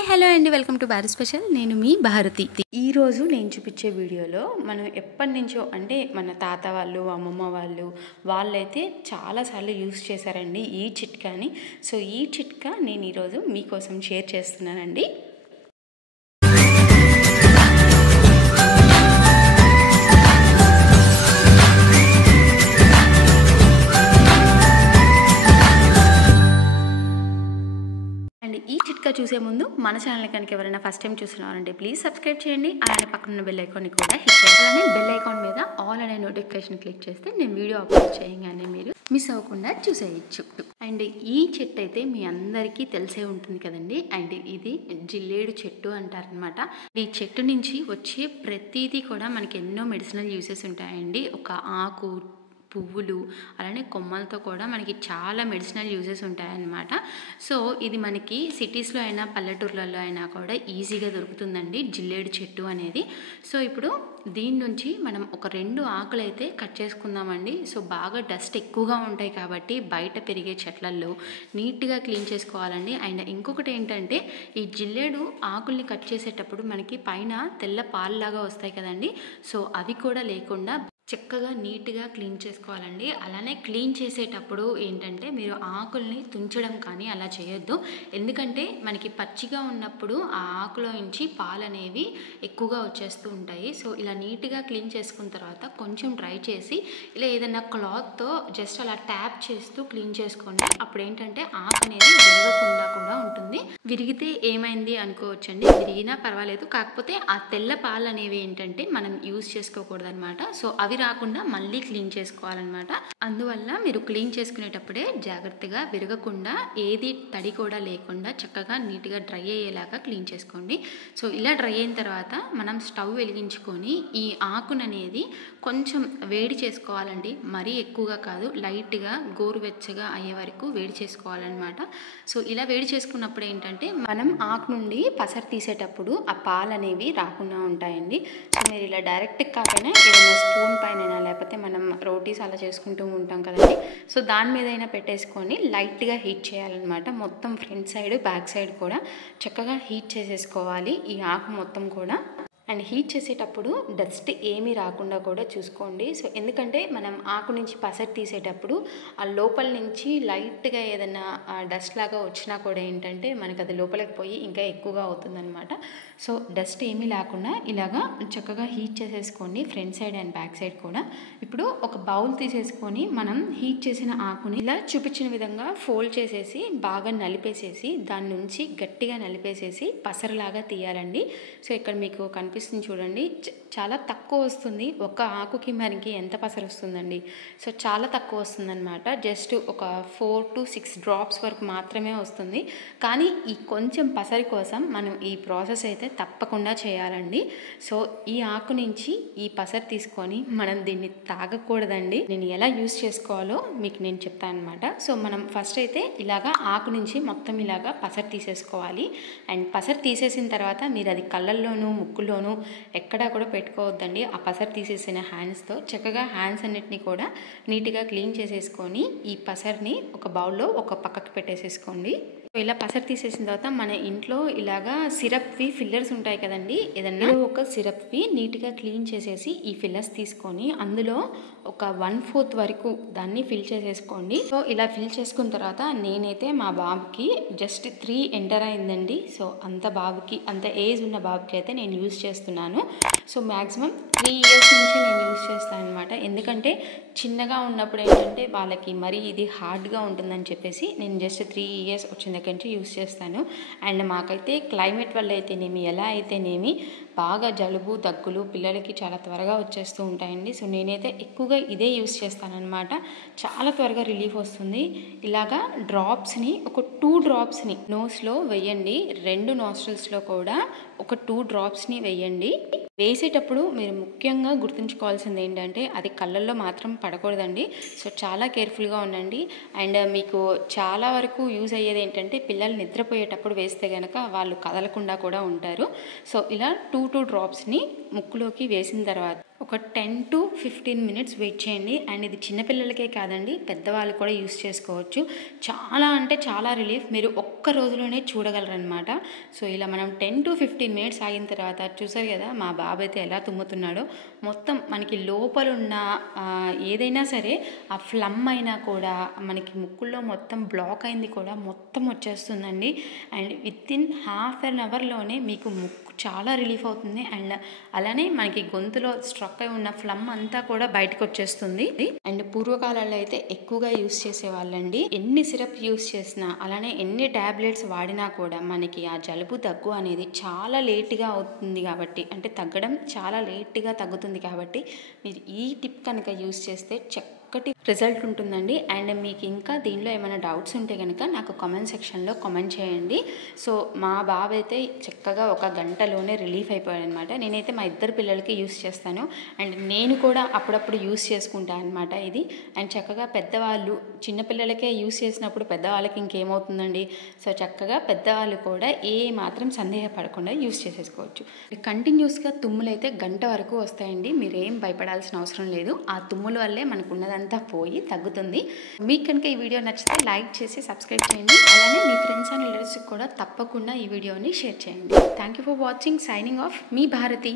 Hi hello అండి, welcome to Bharat special. నేను మీ భారతి. ఈరోజు నేను చూపించే వీడియోలో మనం ఎప్పటి నుంచో అంటే మన తాత వాళ్ళు, అమ్మమ్మ వాళ్ళైతే చాలాసార్లు యూస్ చేశారండి ఈ చిట్కాని. సో ఈ చిట్కా నేను ఈరోజు మీకోసం షేర్ చేస్తున్నానండి. ఈ చిట్కా చూసే ముందు మన ఛానల్ కనుక ఎవరైనా ఫస్ట్ టైం చూస్తున్నారంటే ప్లీజ్ సబ్స్క్రైబ్ చేయండి. అలానే పక్కన ఉన్న బెల్ ఐకాన్ని కూడా హిట్ చేయండి. అలానే బెల్ ఐకాన్ మీద ఆల్ అనే నోటిఫికేషన్ క్లిక్ చేస్తే నేను వీడియో అప్లోడ్ చేయగానే మీరు మిస్ అవ్వకుండా చూసేయచ్చు. అండ్ ఈ చెట్టు అయితే మీ అందరికీ తెలిసే ఉంటుంది కదండి. అండ్ ఇది జిల్లేడు చెట్టు అంటారనమాట. ఈ చెట్టు నుంచి వచ్చే ప్రతిదీ కూడా మనకి ఎన్నో మెడిసినల్ యూసెస్ ఉంటాయండి. ఒక ఆకు, పువ్వులు, అలానే కొమ్మలతో కూడా మనకి చాలా మెడిసినల్ యూజెస్ ఉంటాయన్నమాట. సో ఇది మనకి సిటీస్లో అయినా పల్లెటూర్లలో అయినా కూడా ఈజీగా దొరుకుతుందండి జిల్లేడు చెట్టు అనేది. సో ఇప్పుడు దీని నుంచి మనం ఒక 2 ఆకులు అయితే కట్ చేసుకుందామండి. సో బాగా డస్ట్ ఎక్కువగా ఉంటాయి కాబట్టి బయట పెరిగే చెట్లల్లో నీట్గా క్లీన్ చేసుకోవాలండి. అండ్ ఇంకొకటి ఏంటంటే ఈ జిల్లేడు ఆకుల్ని కట్ చేసేటప్పుడు మనకి పైన తెల్ల పాలులాగా వస్తాయి కదండి. సో అవి కూడా లేకుండా చక్కగా నీట్గా క్లీన్ చేసుకోవాలండి. అలానే క్లీన్ చేసేటప్పుడు ఏంటంటే మీరు ఆకుల్ని తుంచడం కానీ అలా చేయొద్దు. ఎందుకంటే మనకి పచ్చిగా ఉన్నప్పుడు ఆ ఆకులో నుంచి పాలు అనేవి ఎక్కువగా వచ్చేస్తూ ఉంటాయి. సో ఇలా నీట్గా క్లీన్ చేసుకున్న తర్వాత కొంచెం డ్రై చేసి ఇలా ఏదైనా క్లాత్తో జస్ట్ అలా ట్యాప్ చేస్తూ క్లీన్ చేసుకోండి. అప్పుడు ఏంటంటే ఆకు అనేది విరగకుండా కూడా ఉంటుంది. విరిగితే ఏమైంది అనుకోవచ్చండి, విరిగినా పర్వాలేదు. కాకపోతే ఆ తెల్ల పాలు అనేవి ఏంటంటే మనం యూజ్ చేసుకోకూడదు అనమాట. సో అవి రాకుండా మళ్ళీ క్లీన్ చేసుకోవాలన్నమాట. అందువల్ల మీరు క్లీన్ చేసుకునేటప్పుడే జాగ్రత్తగా విరగకుండా ఏది తడి కూడా లేకుండా చక్కగా నీట్గా డ్రై అయ్యేలాగా క్లీన్ చేసుకోండి. సో ఇలా డ్రై అయిన తర్వాత మనం స్టవ్ వెలిగించుకొని ఈ ఆకుననేది కొంచెం వేడి చేసుకోవాలండి. మరీ ఎక్కువగా కాదు, లైట్గా గోరువెచ్చగా అయ్యే వరకు వేడి చేసుకోవాలన్నమాట. సో ఇలా వేడి చేసుకున్నప్పుడు ఏంటంటే మనం ఆకు నుండి పసరు తీసేటప్పుడు ఆ పాలు అనేవి రాకుండా ఉంటాయండి. సో మీరు ఇలా డైరెక్ట్ కాకపోయినా ఏదైనా స్పూన్ పైన లేకపోతే మనం రోటీస్ అలా చేసుకుంటూ ఉంటాం కదండి. సో దాని మీద అయినా పెట్టేసుకొని లైట్గా హీట్ చేయాలన్నమాట. మొత్తం ఫ్రంట్ సైడ్, బ్యాక్ సైడ్ కూడా చక్కగా హీట్ చేసేసుకోవాలి ఈ ఆకు మొత్తం కూడా. అండ్ హీట్ చేసేటప్పుడు డస్ట్ ఏమీ రాకుండా కూడా చూసుకోండి. సో ఎందుకంటే మనం ఆకు నుంచి పసరు తీసేటప్పుడు ఆ లోపల నుంచి లైట్గా ఏదైనా డస్ట్ లాగా వచ్చినా కూడా ఏంటంటే మనకి అది లోపలికి పోయి ఇంకా ఎక్కువగా అవుతుందన్నమాట. సో డస్ట్ ఏమీ లేకుండా ఇలాగా చక్కగా హీట్ చేసేసుకోండి front side and back side కూడా. ఇప్పుడు ఒక బౌల్ తీసేసుకొని మనం హీట్ చేసిన ఆకుని ఇలా చూపించిన విధంగా ఫోల్డ్ చేసేసి బాగా నలిపేసేసి దాని నుంచి గట్టిగా నలిపేసేసి పసరులాగా తీయాలండి. సో ఇక్కడ మీకు కనిపిస్తుంది చూడండి, చాలా తక్కువ వస్తుంది. ఒక ఆకుకి మనకి ఎంత పసరు వస్తుందండి. సో చాలా తక్కువ వస్తుందన్నమాట. జస్ట్ ఒక 4 to 6 డ్రాప్స్ వరకు మాత్రమే వస్తుంది. కానీ ఈ కొంచెం పసరి కోసం మనం ఈ ప్రాసెస్ అయితే తప్పకుండా చేయాలండి. సో ఈ ఆకు నుంచి ఈ పసరు తీసుకొని మనం దీన్ని తాగకూడదండి. నేను ఎలా యూస్ చేసుకోవాలో మీకు నేను చెప్తాను అనమాట. సో మనం ఫస్ట్ అయితే ఇలాగా ఆకు నుంచి మొత్తం ఇలాగా పసరు తీసేసుకోవాలి. అండ్ పసరు తీసేసిన తర్వాత మీరు అది కళ్ళల్లోనూ, ముక్కులోనూ ఎక్కడా కూడా పెట్టుకోవద్దండి. ఆ పసరు తీసేసిన హ్యాండ్స్తో చక్కగా హ్యాండ్స్ అన్నిటినీ కూడా నీట్గా క్లీన్ చేసేసుకొని ఈ పసరుని ఒక బౌల్లో ఒక పక్కకి పెట్టేసేసుకోండి. ఇలా పసరు తీసేసిన తర్వాత మన ఇంట్లో ఇలాగా సిరప్వి ఫిల్లర్స్ ఉంటాయి కదండి. ఏదన్నా ఒక సిరప్వి నీట్గా క్లీన్ చేసేసి ఈ ఫిల్లర్స్ తీసుకొని అందులో ఒక 1/4 వరకు దాన్ని ఫిల్ చేసేసుకోండి. సో ఇలా ఫిల్ చేసుకున్న తర్వాత నేనైతే మా బాబుకి జస్ట్ 3 ఎంటర్ అయిందండి. సో అంత ఏజ్ ఉన్న బాబుకి అయితే నేను యూజ్ చేస్తున్నాను. సో మ్యాక్సిమం 3 ఇయర్స్ నుంచి నేను యూజ్ చేస్తాను అనమాట. ఎందుకంటే చిన్నగా ఉన్నప్పుడు ఏంటంటే వాళ్ళకి మరీ ఇది హార్డ్గా ఉంటుందని చెప్పేసి నేను జస్ట్ 3 ఇయర్స్ వచ్చిన దగ్గర నుంచి యూజ్ చేస్తాను. అండ్ మాకైతే క్లైమేట్ వల్ల అయితేనేమి ఎలా అయితేనేమి బాగా జలుబు, దగ్గులు పిల్లలకి చాలా త్వరగా వచ్చేస్తూ ఉంటాయండి. సో నేనైతే ఎక్కువగా ఇదే యూజ్ చేస్తానన్నమాట. చాలా త్వరగా రిలీఫ్ వస్తుంది. ఇలాగా డ్రాప్స్ని ఒక 2 డ్రాప్స్ని నోస్లో వేయండి. 2 నాస్ట్రిల్స్లో కూడా ఒక 2 డ్రాప్స్ని వేయండి. వేసేటప్పుడు మీరు ముఖ్యంగా గుర్తుంచుకోవాల్సింది ఏంటంటే అది కళ్ళల్లో మాత్రం పడకూడదండి. సో చాలా కేర్ఫుల్గా ఉండండి. అండ్ మీకు చాలా వరకు యూజ్ అయ్యేది ఏంటంటే పిల్లలు నిద్రపోయేటప్పుడు వేస్తే కనుక వాళ్ళు కదలకుండా కూడా ఉంటారు. సో ఇలా 2 డ్రాప్స్ని ముక్కులోకి వేసిన తర్వాత ఒక 10 to 15 minutes వెయిట్ చేయండి. అండ్ ఇది చిన్నపిల్లలకే కాదండి, పెద్దవాళ్ళు కూడా యూస్ చేసుకోవచ్చు. చాలా అంటే చాలా రిలీఫ్. మీరు ఒక్క ఒక్క రోజులోనే చూడగలరనమాట. సో ఇలా మనం 10 to 15 మినిట్స్ ఆగిన తర్వాత చూసారు కదా మా బాబు అయితే ఎలా తుమ్ముతున్నాడో. మొత్తం మనకి లోపలున్న ఏదైనా సరే ఆ ఫ్లమ్ అయినా కూడా మనకి ముక్కుల్లో మొత్తం బ్లాక్ అయింది కూడా మొత్తం వచ్చేస్తుందండి. అండ్ వితిన్ హాఫ్ అన్ అవర్లోనే మీకు ముక్కు చాలా రిలీఫ్ అవుతుంది. అండ్ అలానే మనకి గొంతులో స్ట్రక్ అయి ఉన్న ఫ్లమ్ అంతా కూడా బయటకు వచ్చేస్తుంది. అండ్ పూర్వకాలంలో అయితే ఎక్కువగా యూస్ చేసేవాళ్ళండి. ఎన్ని సిరప్ యూస్ చేసినా అలానే ఎన్ని టాబ్లెట్స్ వాడినా కూడా మనకి ఆ జలుబు దగ్గు అనేది చాలా లేట్గా అవుతుంది కాబట్టి, అంటే తగ్గడం చాలా లేట్గా తగ్గుతుంది కాబట్టి మీరు ఈ టిప్ కనుక యూస్ చేస్తే చక్కటి రిజల్ట్ ఉంటుందండి. అండ్ మీకు ఇంకా దీనిలో ఏమైనా డౌట్స్ ఉంటే కనుక నాకు కామెంట్ సెక్షన్లో కామెంట్ చేయండి. సో మా బాబు అయితే చక్కగా ఒక గంటలోనే రిలీఫ్ అయిపోయాడు అనమాట. నేనైతే మా ఇద్దరు పిల్లలకి యూస్ చేస్తాను అండ్ నేను కూడా అప్పుడప్పుడు యూస్ చేసుకుంటాను అనమాట ఇది. అండ్ చక్కగా పెద్దవాళ్ళు చిన్నపిల్లలకే యూస్ చేసినప్పుడు పెద్దవాళ్ళకి ఇంకేమవుతుందండి. సో చక్కగా పెద్దవాళ్ళు కూడా ఏ మాత్రం సందేహపడకుండా యూస్ చేసేసుకోవచ్చు. కంటిన్యూస్గా తుమ్ములు అయితే గంట వరకు వస్తాయండి. మీరేం భయపడాల్సిన అవసరం లేదు. ఆ తుమ్ముల వల్లే మనకు ఉన్నదంతా పోయి తగ్గుతుంది. మీకు కనుక ఈ వీడియో నచ్చితే లైక్ చేసి సబ్స్క్రైబ్ చేయండి. అలానే మీ ఫ్రెండ్స్ అండ్ రిలేటివ్స్కి కూడా తప్పకుండా ఈ వీడియోని షేర్ చేయండి. Thank you for watching. Signing off మీ భారతి.